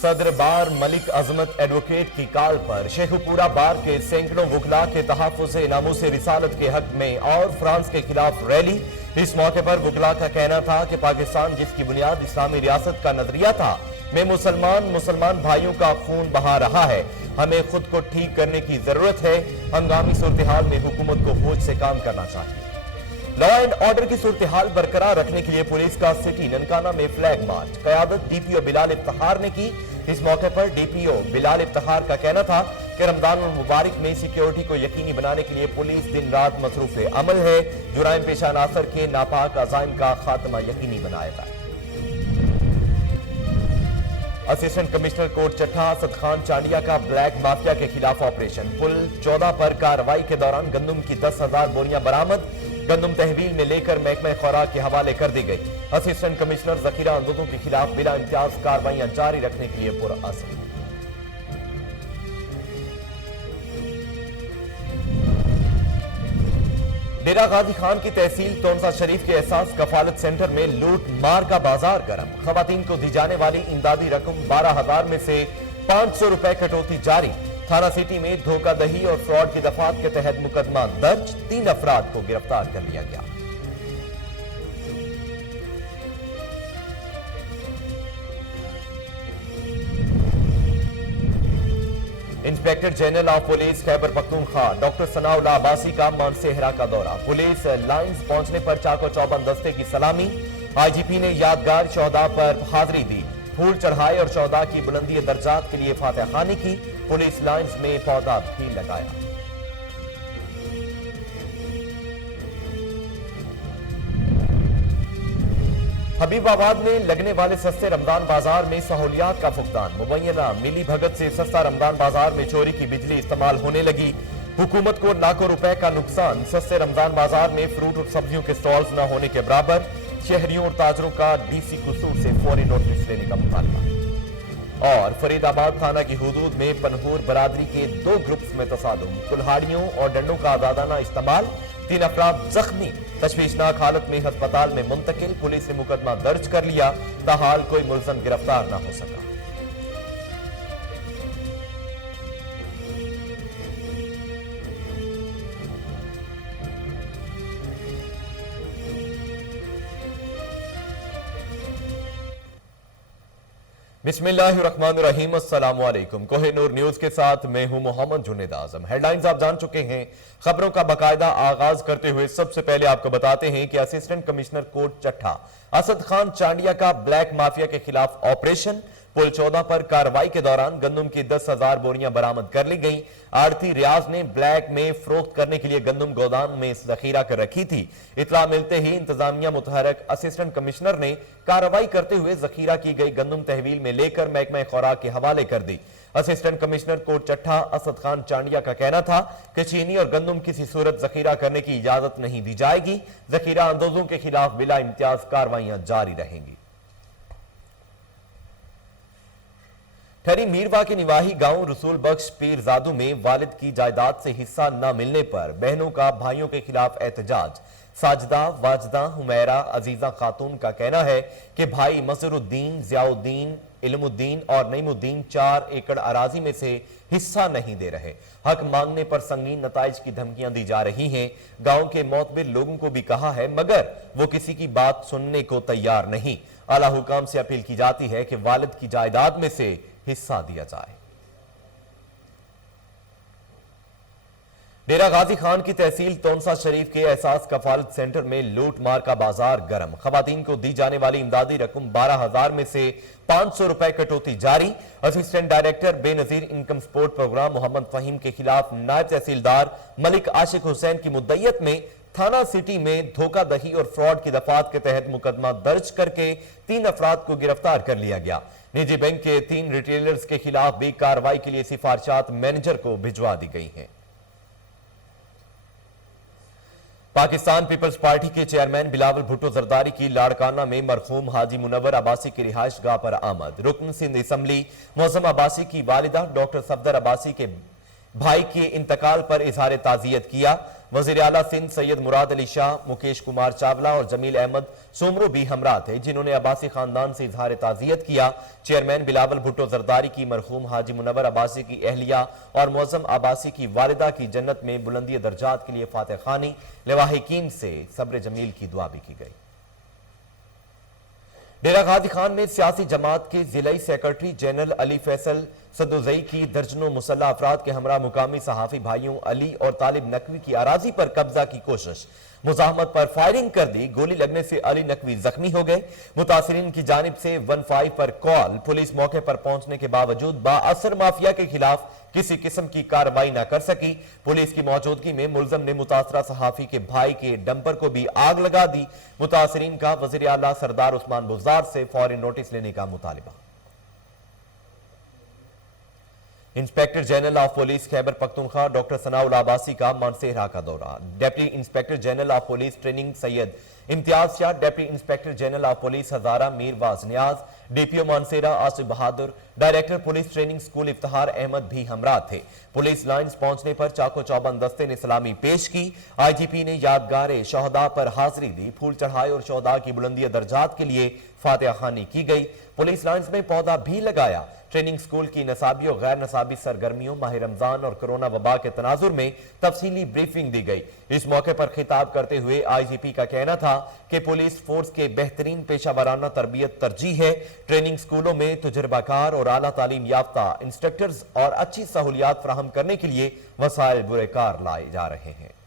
सदर बार मलिक अजमत एडवोकेट की कॉल पर शेखुपुरा बार के सैकड़ों वकला के तहफ़्फ़ुज़ नामूस रिसालत के हक में और फ्रांस के खिलाफ रैली। इस मौके पर वकला का कहना था कि पाकिस्तान जिसकी बुनियाद इस्लामी रियासत का नजरिया था, में मुसलमान भाइयों का खून बहा रहा है। हमें खुद को ठीक करने की जरूरत है। हंगामी सूरत हाल में हुकूमत को होश से काम करना चाहिए। लॉ एंड ऑर्डर की सूरत हाल बरकरार रखने के लिए पुलिस का सिटी ननकाना में फ्लैग मार्च कयादत डीपीओ बिलाल इफ्तिखार ने की। इस मौके पर डीपीओ बिलाल इफ्तिखार का कहना था कि रमजान मुबारक में सिक्योरिटी को यकीनी बनाने के लिए पुलिस दिन रात मसरूफ अमल है। जुराइम पेशा अनासर के नापाक अज़ाइम का खात्मा यकीनी बनाया जाए। असिस्टेंट कमिश्नर कोर्ट चट्ठा असद खान चांडिया का ब्लैक माफिया के खिलाफ ऑपरेशन। पुल 14 पर कार्रवाई के दौरान गंदम की 10,000 बोरियां बरामद। गंदम तहवील में लेकर महकमा खुराक के हवाले कर दी गई। असिस्टेंट कमिश्नर जखीरा अंदोजों के खिलाफ बिला इम्तियाज कार्रवाइयां जारी रखने के लिए पुरअज़्म। डेरा गाजी खान की तहसील तोनसा शरीफ के एहसास कफालत सेंटर में लूट मार का बाजार गर्म। खवातीन को दी जाने वाली इमदादी रकम 12,000 में से 500 रुपए कटौती जारी। थाना सिटी में धोखाधड़ी और फ्रॉड की दफात के तहत मुकदमा दर्ज। 3 अफराद को गिरफ्तार कर लिया गया। Inspector general of police Khyber Pakhtunkhwa doctor Sanaullah Abbasi का मानसेहरा का दौरा। पुलिस लाइंस पहुंचने पर चाको चौबंद दस्ते की सलामी। आईजीपी ने यादगार शोहदा पर हाजिरी दी, फूल चढ़ाए और शोहदा की बुलंदी दर्जात के लिए फातह खानी की। पुलिस लाइंस में पौधा भी लगाया। हबीबाबाद में लगने वाले सस्ते रमजान बाजार में सहूलियात का फुकदान। मुबैना मिली भगत से सस्ता रमजान बाजार में चोरी की बिजली इस्तेमाल होने लगी। हुकूमत को लाखों रुपए का नुकसान। सस्ते रमजान बाजार में फ्रूट और सब्जियों के स्टॉल्स न होने के बराबर। शहरियों और ताजरों का डीसी कुसूर से फौरी नोटिस लेने का मुतालबा। और फरीदाबाद थाना की हुदूद में पनहूर बरादरी के 2 ग्रुप्स में तसादुम। कुल्हाड़ियों और डंडों का आजादाना इस्तेमाल। 3 अफराद जख्मी। तशवीशनाक हालत में अस्पताल में मुंतकिल। पुलिस ने मुकदमा दर्ज कर लिया। ताहाल कोई मुलजम गिरफ्तार न हो सका। बिस्मिल्लाहिर्रहमानिर्रहीम। अस्सलामु अलैकुम। कोहिनूर न्यूज के साथ मैं हूं मोहम्मद जुनेद आजम। हेडलाइंस आप जान चुके हैं। खबरों का बाकायदा आगाज करते हुए सबसे पहले आपको बताते हैं कि असिस्टेंट कमिश्नर कोर्ट चट्ठा असद खान चांडिया का ब्लैक माफिया के खिलाफ ऑपरेशन। पुल 14 पर कार्रवाई के दौरान गंदम की 10,000 बोरियां बरामद कर ली गई। आड़ती रियाज ने ब्लैक में फरोख्त करने के लिए गंदम गोदाम में जखीरा कर रखी थी। इतला मिलते ही इंतजामिया मुतहरक असिस्टेंट कमिश्नर ने कार्रवाई करते हुए जखीरा की गई गंदम तहवील में लेकर महकमा खुराक के हवाले कर दी। असिस्टेंट कमिश्नर कोर्ट चट्ठा असद खान चांडिया का कहना था कि चीनी और गंदम किसी सूरत जखीरा करने की इजाजत नहीं दी जाएगी। जखीरा अंदोजों के खिलाफ बिला इम्तियाज कार्रवाइयां जारी रहेंगी। ठहरी मीरवा के निवाही गांव रसूल बख्श पीरजादू में वालिद की जायदाद से हिस्सा न मिलने पर बहनों का भाइयों के खिलाफ एहतजाज। साजदा, वाजदा, हुमैरा, अजीजा खातून का कहना है कि भाई मजहरुद्दीन, जियाउद्दीन, इल्मुद्दीन और नईमुद्दीन 4 एकड़ अराजी में से हिस्सा नहीं दे रहे। हक मांगने पर संगीन नताइज की धमकियां दी जा रही हैं। गांव के मोतबिर लोगों को भी कहा है मगर वो किसी की बात सुनने को तैयार नहीं। आला हुकाम से अपील की जाती है कि वालिद की जायदाद में से हिस्सा दिया जाए। डेरा गाजी खान की तहसील तोनसा शरीफ के एहसास कफालत सेंटर में लूट मार का बाजार गर्म। खवातीन को दी जाने वाली इमदादी रकम 12,000 में से 500 रुपए कटौती जारी। Assistant director Benazir income support programme Mohammad Faheem के खिलाफ नायब तहसीलदार मलिक आशिक हुसैन की मुद्दईयत में थाना सिटी में धोखाधड़ी और फ्रॉड की दफात के तहत मुकदमा दर्ज करके 3 अफराद को गिरफ्तार कर लिया गया। निजी बैंक के 3 रिटेलर्स के खिलाफ भी कार्रवाई के लिए सिफारिशात मैनेजर को भिजवा दी गई हैं। पाकिस्तान पीपल्स पार्टी के चेयरमैन बिलावल भुट्टो जरदारी की लाड़काना में मरहूम हाजी मुनव्वर अब्बासी की रिहाइश गाह पर आमद। रुकन सिंध असम्बली मौसम अब्बासी की वालिदा डॉक्टर सफदर अब्बासी के भाई के इंतकाल पर इजहार ताजियत किया। वज़ीर आला सिंध सैयद मुराद अली शाह, मुकेश कुमार चावला और जमील अहमद सोमरो भी हमरा थे, जिन्होंने अब्बासी खानदान से इजहार ताज़ियत किया। चेयरमैन बिलावल भुट्टो जरदारी की मरहूम हाजी मुनव्वर अब्बासी की अहलिया और मुअज़्ज़म अब्बासी की वालिदा की जन्नत में बुलंदी दर्जात के लिए फातह खानी, लवाहिकीन से सब्र जमील की दुआ भी की गई। डेरा गाजी खान में सियासी जमात के जिलाई सेक्रेटरी जनरल अली फैसल सदुजई की दर्जनों मुसल्लह अफराद के हमरा मुकामी सहाफ़ी भाइयों अली और तालिब नकवी की अराजी पर कब्जा की कोशिश, मुजाहमत पर फायरिंग कर दी। गोली लगने से अली नकवी जख्मी हो गए। मुतासिरीन की जानिब से 15 पर कॉल, पुलिस मौके पर पहुंचने के बावजूद बाअसर माफिया के खिलाफ किसी किस्म की कार्रवाई न कर सकी। पुलिस की मौजूदगी में मुलजम ने मुतासरा सहाफी के भाई के डंपर को भी आग लगा दी। मुतासिरीन का वज़ीर आला सरदार उस्मान बुज़दार से फौरी नोटिस लेने का मुतालिबा। Inspector general of police Khyber Pakhtunkhwa doctor Sanaul Abbasi का मानसेहरा का दौरा। Deputy inspector general of police training Syed Imtiaz Shah, deputy inspector general of police Hazara Mirwaiz Niaz, DPO Mansehra Asif Bahadur, director police training school Iftikhar Ahmed भी हमरा थे। पुलिस लाइन्स पहुंचने पर चाको चौबंद दस्ते ने सलामी पेश की। आईजीपी ने यादगार शहदा पर हाजिरी दी, फूल चढ़ाए और शहदा की बुलंदी दर्जात के लिए फातिहा खानी की गई। पुलिस लाइन्स में पौधा भी लगाया। ट्रेनिंग स्कूल की नसाबी और गैर नसाबी सरगर्मियों, माह रमजान और कोरोना वबा के तनाजुर में तफसीली ब्रीफिंग दी गई। इस मौके पर खिताब करते हुए आईजीपी का कहना था कि पुलिस फोर्स के बेहतरीन पेशा वराना तरबियत तरजीह है। ट्रेनिंग स्कूलों में तजुर्बाकार और आला तालीम याफ्ता इंस्ट्रक्टर्स और अच्छी सहूलियात फराहम करने के लिए वसाइल बुरेकार लाए जा रहे हैं।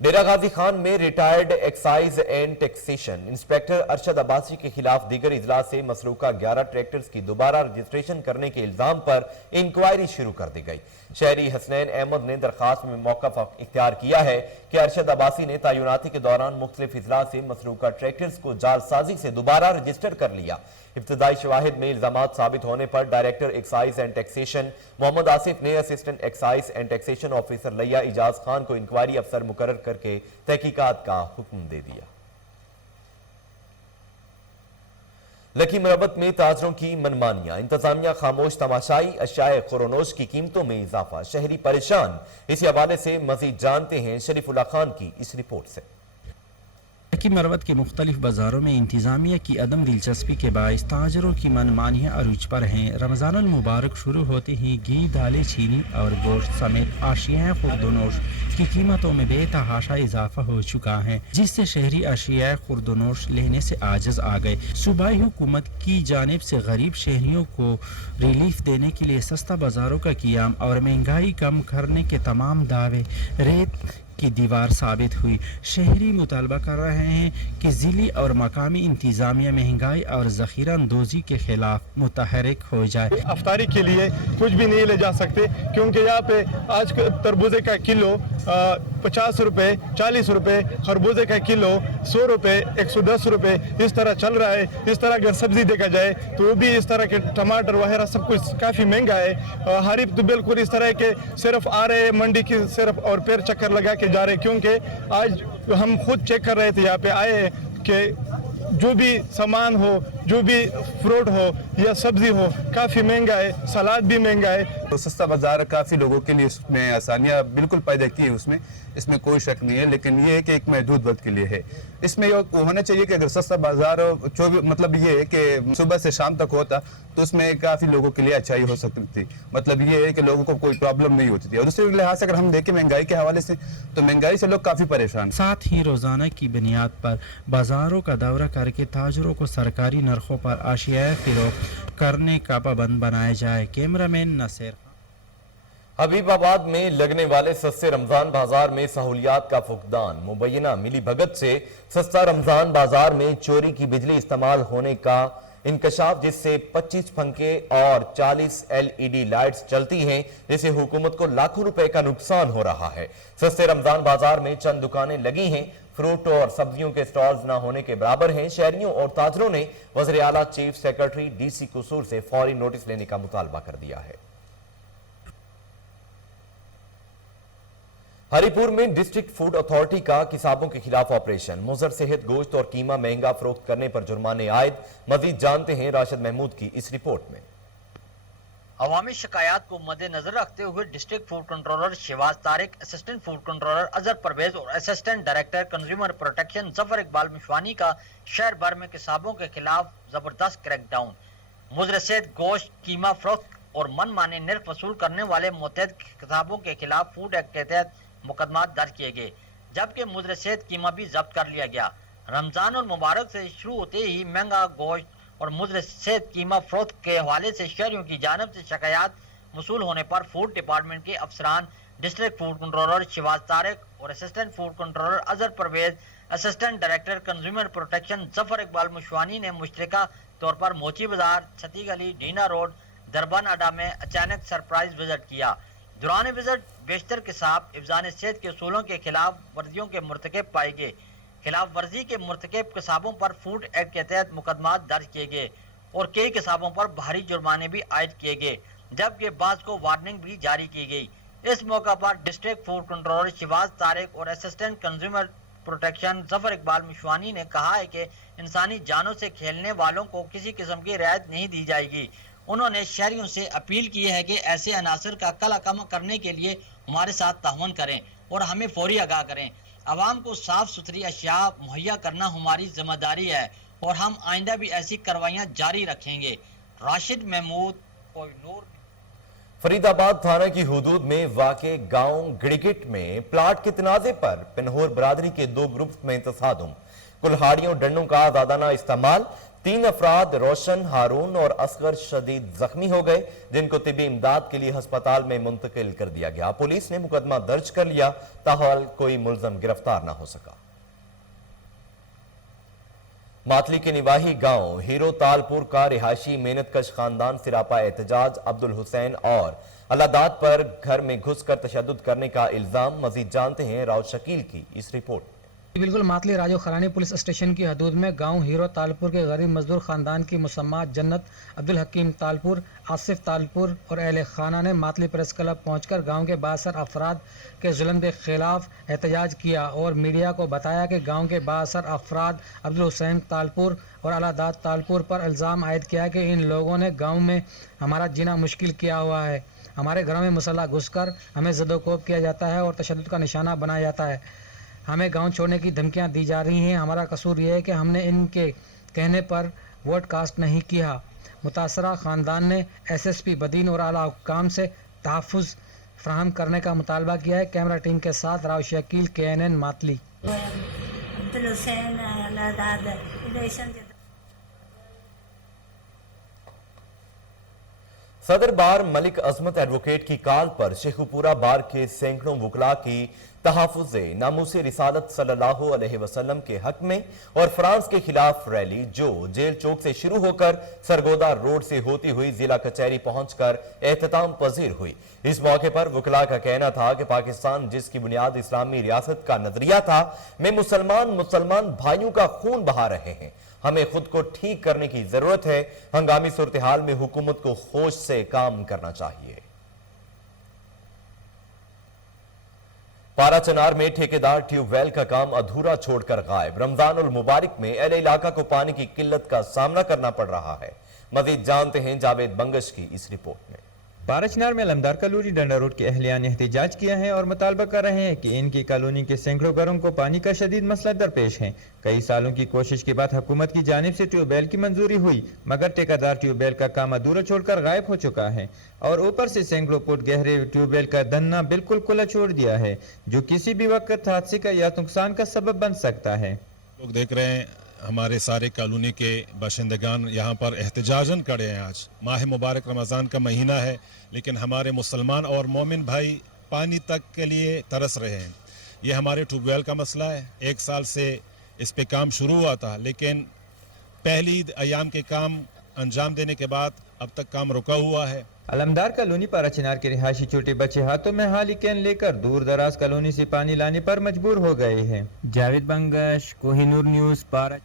डेरा गाजी खान में retired excise and taxation inspector Arshad Abbasi के खिलाफ दीगर इजलास से मसरूका 11 ट्रैक्टर्स की दोबारा रजिस्ट्रेशन करने के इल्जाम पर इंक्वायरी शुरू कर दी गई। शहरी हसनैन अहमद ने दरखास्त में मौक़िफ़ इख्तियार किया है कि अरशद अब्बासी ने तैनाती के दौरान मुख्तलिफ इजलास से मसरूका ट्रैक्टर्स को जालसाजी से दोबारा रजिस्टर कर लिया। इब्तदाई शवाहिद में इल्जामात साबित होने पर director excise and taxation Mohammad Asif ने assistant excise and taxation officer लिया इजाज खान को इंक्वायरी अफसर मुकर्रर करके तहकीकात का हुक्म दे दिया। लकी मरबत में ताजरों की मनमानियां, इंतजामिया खामोश, तमाशाई, अशाए खुरोनोश की कीमतों में इजाफा, शहरी परेशान। इसी हवाले से मजीद जानते हैं शरीफुल्लाह खान की इस रिपोर्ट से। लकी मरवत के मुख्तलिफ बाजारों में इंतजामिया की अदम दिलचस्पी के बायस ताजरों की मनमानियाँ अरूज पर हैं। रमजान अल मुबारक शुरू होते ही घी, दालें, चीनी और गोश्त समेत आशियाए खुर्दनोश की कीमतों में बेतहाशा इजाफा हो चुका है, जिससे शहरी आशियाए खुर्दनोश लेने से आजिज आ गए। सूबाई हुकूमत की जानिब से गरीब शहरियों को रिलीफ देने के लिए सस्ता बाजारों का क़ियाम और महंगाई कम करने के तमाम दावे रेत की दीवार साबित हुई। शहरी मुतालबा कर रहे हैं कि ज़िली और मकामी इंतजामिया महंगाई और ज़ख़ीरा अंदोज़ी के खिलाफ मुतहरिक हो जाए। अफ्तारी के लिए कुछ भी नहीं ले जा सकते, क्योंकि यहाँ पे आज तरबूजे का किलो 50 रुपये, 40 रुपये, खरबूजे का किलो 100 रुपये, 110 रुपये इस तरह चल रहा है। इस तरह अगर सब्जी देखा जाए तो वो भी इस तरह के टमाटर वगैरह सब कुछ काफ़ी महंगा है। हरीफ तो बिल्कुल इस तरह के सिर्फ आ रहे मंडी की सिर्फ और पैर चक्कर लगा के जा रहे, क्योंकि आज हम खुद चेक कर रहे थे यहाँ पे आए कि जो भी सामान हो, जो भी फ्रूट हो या सब्जी हो, काफ़ी महंगा है, सलाद भी महंगा है। तो सस्ता बाजार काफ़ी लोगों के लिए उसमें आसानियाँ बिल्कुल पैदा की है, इसमें कोई शक नहीं है, लेकिन ये है कि एक महदूद वक्त के लिए है। इसमें ये होना चाहिए कि अगर सस्ता बाजार मतलब ये है कि सुबह से शाम तक होता तो उसमें काफ़ी लोगों के लिए अच्छाई हो सकती थी। मतलब ये है कि लोगों को कोई प्रॉब्लम नहीं होती थी। और दूसरे लिहाज से अगर हम देखें महंगाई के हवाले से, तो महंगाई से लोग काफ़ी परेशान। साथ ही रोज़ाना की बुनियाद पर बाजारों का दौरा करके ताजरों को सरकारी नरखों पर आशियाए फ़रोख्त करने का पाबंद बनाया जाए। कैमरामैन नसीर। हबीबाबाद में लगने वाले सस्ते रमजान बाजार में सहूलियात का फुकदान, मुबैना मिली भगत से सस्ता रमजान बाजार में चोरी की बिजली इस्तेमाल होने का इंकशाफ, जिससे 25 पंखे और 40 LED लाइट्स चलती हैं, जिससे हुकूमत को लाखों रुपए का नुकसान हो रहा है। सस्ते रमजान बाजार में चंद दुकानें लगी हैं, फ्रूट और सब्जियों के स्टॉल्स न होने के बराबर हैं। शहरियों और ताजरों ने वज़ीर आला चीफ सेक्रेटरी DC कुसूर से फौरी नोटिस लेने का मुतालबा कर दिया है। हरिपुर में डिस्ट्रिक्ट फूड अथॉरिटी का किसाबों के खिलाफ ऑपरेशन, मुज़र सेहत गोश्त और कीमा महंगा फरोख्त करने पर जुर्माने आयद। मजीद जानते हैं राशिद महमूद की इस रिपोर्ट में। عوامی شکایات کو مد نظر رکھتے ہوئے district food controller Shahbaz Tariq, assistant food controller Azhar Pervaiz اور assistant director consumer protection Zafar Iqbal Mashwani کا شہر بھر میں قصابوں کے خلاف زبردست کریک ڈاؤن۔ مضر صحت گوشت، قیمہ فروخت اور من مانے نرخ وصول کرنے والے متعدد قصابوں کے خلاف فوڈ ایکٹ کے تحت مقدمات درج کیے گئے، جبکہ مضر صحت قیمہ بھی ضبط کر لیا گیا۔ رمضان المبارک سے شروع ہوتے ہی مہنگا گوشت اور مضر صحت قیمہ فروخت کے حوالے سے شہریوں کی جانب سے شکایات موصول ہونے پر فوڈ ڈپارٹمنٹ کے افسران، district food controller Shahbaz Tariq اور assistant food controller Azhar Pervez, assistant director consumer protection Zafar Iqbal Mashwani نے مشترکہ طور پر موچی بازار، چھتی گلی، ڈینا روڈ، دربن اڈا میں اچانک سرپرائز وزٹ کیا۔ دوران وزٹ بیشتر قصاب افزان صحت کے اصولوں کے خلاف ورزیوں کے مرتکب پائے گئے۔ خلاف ورزی کے مرتکب قصابوں پر فوڈ ایکٹ کے تحت مقدمات درج کیے گئے اور کئی قصابوں پر بھاری جرمانے بھی عائد کیے گئے، جبکہ بعض کو وارننگ بھی جاری کی گئی۔ اس موقع پر district food controller Shahbaz Tariq اور assistant consumer protection Zafar Iqbal Mashwani نے کہا ہے کہ انسانی جانوں سے کھیلنے والوں کو کسی قسم کی رعایت نہیں دی جائے گی۔ انہوں نے شہریوں سے اپیل کی ہے کہ ایسے عناصر کا کلا کم کرنے کے لیے ہمارے ساتھ تعاون کریں اور ہمیں فوری آگاہ کریں۔ عوام کو صاف ستھری اشیاء مہیا کرنا ہماری ذمہ داری ہے اور ہم آئندہ بھی ایسی کاروائیاں جاری رکھیں گے۔ راشد محمود، کوئی نور۔ فرید آباد تھانہ کی حدود میں واقع گاؤں گڑگٹ میں پلاٹ کے تنازع پر پنہور برادری کے 2 گروپس میں تصادم، کلہاڑیوں ڈنڈوں کا آزادانہ استعمال، 3 افراد روشن، ہارون اور اصغر شدید زخمی ہو گئے، جن کو طبی امداد کے لیے ہسپتال میں منتقل کر دیا گیا۔ پولیس نے مقدمہ درج کر لیا، تاحال کوئی ملزم گرفتار نہ ہو سکا۔ ماتلی کے نواحی گاؤں ہیرو تالپور کا رہائشی محنت کش خاندان سراپا احتجاج عبدالحسین اور علادات پر گھر میں گھس کر تشدد کرنے کا الزام۔ مزید جانتے ہیں راؤ شکیل کی اس رپورٹ۔ بالکل ماتلی راجو خرانی پولیس اسٹیشن کی حدود میں گاؤں ہیرو تالپور کے غریب مزدور خاندان کی مسمات جنت، عبدالحکیم تالپور، آصف تالپور اور اہل خانہ نے ماتلی پریس کلب پہنچ کر گاؤں کے 62 افراد کے ظلم کے خلاف احتجاج کیا اور میڈیا کو بتایا کہ گاؤں کے 62 افراد عبدالحسین تالپور اور علادات تالپور پر الزام عائد کیا کہ ان لوگوں نے گاؤں میں ہمارا جینا مشکل کیا ہوا ہے، ہمارے گھروں میں مسلح گھس کر ہمیں زد و کوب کیا جاتا ہے اور تشدد کا نشانہ بنایا جاتا ہے، ہمیں گاؤں چھوڑنے کی دھمکیاں دی جا رہی ہیں، ہمارا قصور یہ ہے کہ ہم نے ان کے کہنے پر ووٹ کاسٹ نہیں کیا۔ متاثرہ خاندان نے ایس ایس پی بدین اور اعلیٰ حکام سے تحفظ فراہم کرنے کا مطالبہ کیا ہے۔ کیمرہ ٹیم کے ساتھ راؤ شکیل، KNN ماتلی۔ صدر بار ملک عظمت ایڈوکیٹ کی کال پر شیخوپورہ بار کے سینکڑوں وکلاء کی تحفظ ناموس رسالت صلی اللہ علیہ وسلم کے حق میں اور فرانس کے خلاف ریلی جو جیل چوک سے شروع ہو کر سرگودا روڈ سے ہوتی ہوئی ضلع کچہری پہنچ کر اختتام پذیر ہوئی۔ اس موقع پر وکلاء کا کہنا تھا کہ پاکستان جس کی بنیاد اسلامی ریاست کا نظریہ تھا، میں مسلمان بھائیوں کا خون بہا رہے ہیں، ہمیں خود کو ٹھیک کرنے کی ضرورت ہے، ہنگامی صورتحال میں حکومت کو ہوش سے کام کرنا چاہیے۔ پارا چنار میں ٹھیکیدار ٹیوب ویل کا کام ادھورا چھوڑ کر غائب۔ رمضان المبارک میں اہل علاقہ کو پانی کی قلت کا سامنا کرنا پڑ رہا ہے۔ مزید جانتے ہیں جاوید بنگش کی اس رپورٹ میں۔ پارچنار میں علمدار کالونی ڈنڈا روڈ کے اہلیان نے احتجاج کیا ہے اور مطالبہ کر رہے ہیں کہ ان کی کالونی کے سینکڑوں گھروں کو پانی کا شدید مسئلہ درپیش ہے۔ کئی سالوں کی کوشش کے بعد حکومت کی جانب سے ٹیوب ویل کی منظوری ہوئی، مگر ٹھیکیدار ٹیوب ویل کا کام ادھورا چھوڑ کر غائب ہو چکا ہے اور اوپر سے سینکڑوں فٹ گہرے ٹیوب ویل کا دھنا بالکل کھلا چھوڑ دیا ہے، جو کسی بھی وقت حادثے کا یا نقصان کا سبب بن سکتا ہے۔ لوگ دیکھ رہے ہیں ہمارے سارے کالونی کے باشندگان یہاں پر احتجاجاً کھڑے ہیں۔ آج ماہ مبارک رمضان کا مہینہ ہے، لیکن ہمارے مسلمان اور مومن بھائی پانی تک کے لیے ترس رہے ہیں۔ یہ ہمارے ٹیوب ویل کا مسئلہ ہے۔ 1 سال سے اس پہ کام شروع ہوا تھا، لیکن پہلی ایام کے کام انجام دینے کے بعد اب تک کام رکا ہوا ہے۔ علمدار کالونی پارچنار کے رہائشی چھوٹے بچے ہاتھوں میں حالی کین لے کر دور دراز کالونی سے پانی لانے پر مجبور ہو گئے ہیں۔ جاوید بنگش، کوہی نور نیوز، پارا۔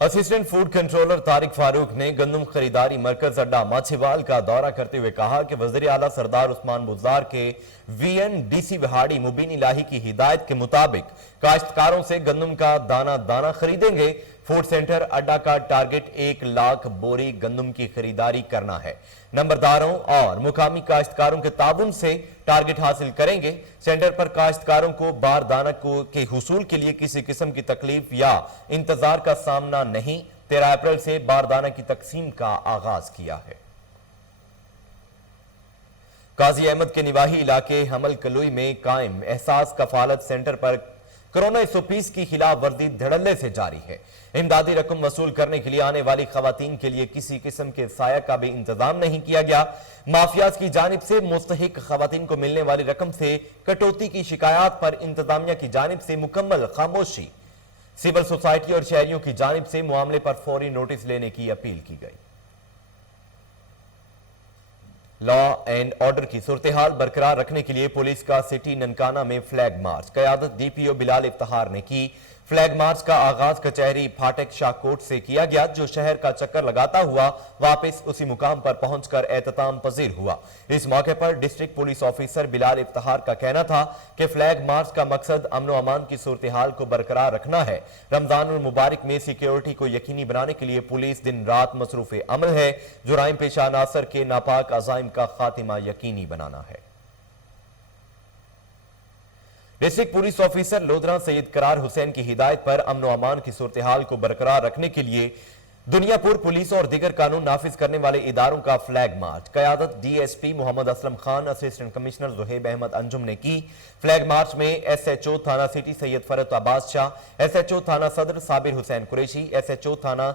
اسسٹنٹ فوڈ کنٹرولر طارق فاروق نے گندم خریداری مرکز اڈا ماچھیوال کا دورہ کرتے ہوئے کہا کہ وزیر اعلیٰ سردار عثمان بزدار کے VNDC وہاڑی مبین الہی کی ہدایت کے مطابق کاشتکاروں سے گندم کا دانہ خریدیں گے۔ फूड सेंटर अड्डा का टारगेट 1 लाख बोरी गंदम की खरीदारी करना है। नंबरदारों और मुकामी काश्तकारों के ताबुन से टारगेट हासिल करेंगे। सेंटर पर काश्तकारों को बारदाना के हुसूल के लिए किसी किस्म की तकलीफ या इंतजार का सामना नहीं। 13 अप्रैल से बारदाना की तकसीम का आगाज किया है। काजी अहमद के निवाही इलाके हमल कलुई में कायम एहसास कफालत सेंटर पर कोरोना 120 की खिलाफ वर्जी धड़ल्ले से जारी है। इमदादी रकम वसूल करने के लिए आने वाली खवातीन के लिए किसी किस्म के साया का भी इंतजाम नहीं किया गया। माफियाज की जानिब से मुस्तहिक खवातीन को मिलने वाली रकम से कटौती की शिकायत पर इंतजामिया की जानिब से मुकम्मल खामोशी। सिविल सोसाइटी और शहरियों की जानिब से मामले पर फौरी नोटिस लेने की अपील की गई। लॉ एंड ऑर्डर की सूरत-ए-हाल बरकरार रखने के लिए पुलिस का सिटी ननकाना में फ्लैग मार्च क़यादत डीपीओ बिलाल इफ्तिखार ने की। फ्लैग मार्च का आगाज कचहरी फाटक शाहकोट से किया गया, जो शहर का चक्कर लगाता हुआ वापस उसी मुकाम पर पहुंचकर एहतमाम पजीर हुआ। इस मौके पर district police officer Bilal Iftikhar का कहना था कि फ्लैग मार्च का मकसद अमन व अमान की सूरत-ए-हाल को बरकरार रखना है। रमजानुल मुबारक में सिक्योरिटी को यकीनी बनाने के लिए पुलिस दिन रात मसरूफ अमल है। जुराइम पेशा अनासर के नापाक अज़ाइम का खात्मा यकीनी बनाना है। District police officer Lodhran Syed Qarar Hussain की हिदायत पर अमन व अमान की सूरत-ए-हाल को बरकरार रखने के लिए दुनियापुर पुलिस और दीगर कानून नाफिज करने वाले इदारों का फ्लैग मार्च क़यादत DSP Mohammad Aslam Khan, assistant commissioner Zuhaib Ahmed Anjum ने की। फ्लैग मार्च में एसएचओ थाना सिटी सैयद फरत अब्बास शाह, एसएचओ थाना सदर साबिर हुसैन कुरैशी, एसएचओ थाना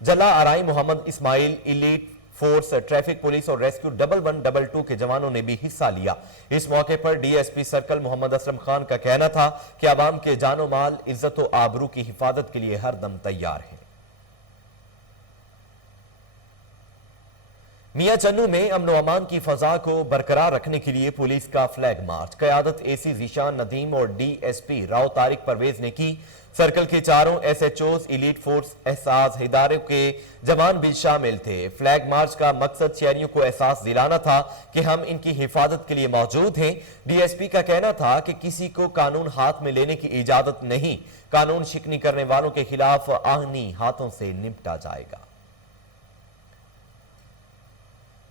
Jala Arai Mohammad Ismail, elite force traffic police और रेस्क्यू 1112 के जवानों ने भी हिस्सा लिया। इस मौके पर डीएसपी सर्कल मोहम्मद असलम खान का कहना था कि आवाम के जानो माल, इज्जत व आबरू की हिफाजत के लिए हरदम तैयार है। मियां चन्नू में अमन व अमान की फजा को बरकरार रखने के लिए पुलिस का फ्लैग मार्च क़यादत एसी जीशान नदीम और डीएसपी राव तारिक परवेज ने की। सर्कल के चारों एसएचओज, इलीट फोर्स एहसास इदारों के जवान भी शामिल थे। फ्लैग मार्च का मकसद शहरियों को एहसास दिलाना था कि हम इनकी हिफाजत के लिए मौजूद हैं। डीएसपी का कहना था कि किसी को कानून हाथ में लेने की इजाजत नहीं। कानून शिकनी करने वालों के खिलाफ आहनी हाथों से निपटा जाएगा।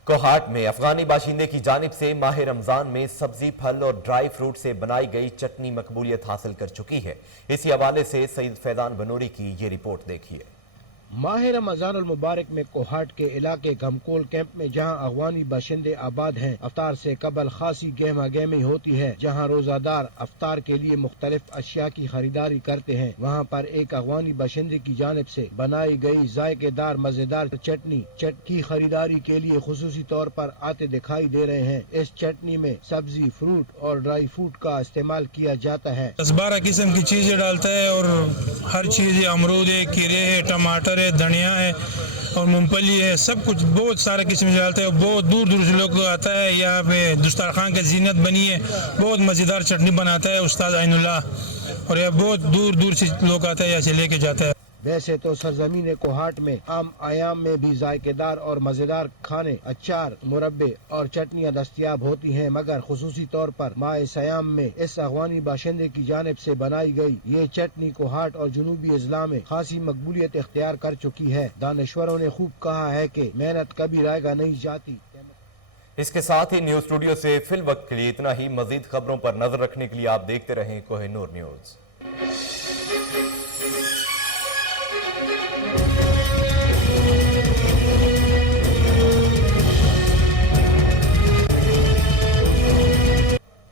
कोहाट में अफगानी बाशिंदे की जानिब से माह रमजान में सब्जी, फल और ड्राई फ्रूट से बनाई गई चटनी मकबूलियत हासिल कर चुकी है। इसी हवाले से सईद फैजान बनूरी की ये रिपोर्ट देखिए। माह रमजान मुबारक में कोहाट के इलाके घमकोल कैंप में जहां अफगानी बाशिंदे आबाद हैं, अफ्तार से कबल खासी गहमा गहमी होती है। जहां रोजादार अफ्तार के लिए मुख्तलिफ अशिया की खरीदारी करते हैं, वहां पर एक अफगानी बाशिंदे की जानिब से बनाई गई जायकेदार मजेदार चटनी की खरीदारी के लिए खुसूसी तौर पर आते दिखाई दे रहे हैं। इस चटनी में सब्जी, फ्रूट और ड्राई फ्रूट का इस्तेमाल किया जाता है। 10-12 किस्म की चीजें डालता है और हर चीज, अमरूद है, खीरे है, टमाटर, धनिया है और मूंगफली है, सब कुछ बहुत सारे किस्म डालते हैं। बहुत दूर दूर से लोग आता है यहाँ पे। दस्तरखान की जीनत बनी है। बहुत मजेदार चटनी बनाता है उस्ताद आइनुल्लाह और यहाँ बहुत दूर दूर से लोग आता है, यहाँ से लेके जाता है। वैसे तो सरजमीन कोहाट में आम आयाम में भी जायकेदार और मजेदार खाने, अचार, मुरब्बे और चटनियाँ दस्तयाब होती हैं, मगर खुसूसी तौर पर माह सयाम में इस अफगानी बाशिंदे की जानिब से बनाई गई ये चटनी कोहाट और जुनूबी अजला में खासी मकबूलियत इख्तियार कर चुकी है। दानश्वरों ने खूब कहा है कि मेहनत कभी रायगा नहीं जाती। इसके साथ ही न्यूज स्टूडियो से फिल वक्त के लिए इतना ही। मजीद खबरों पर नजर रखने के लिए आप देखते रहें कोहिनूर न्यूज।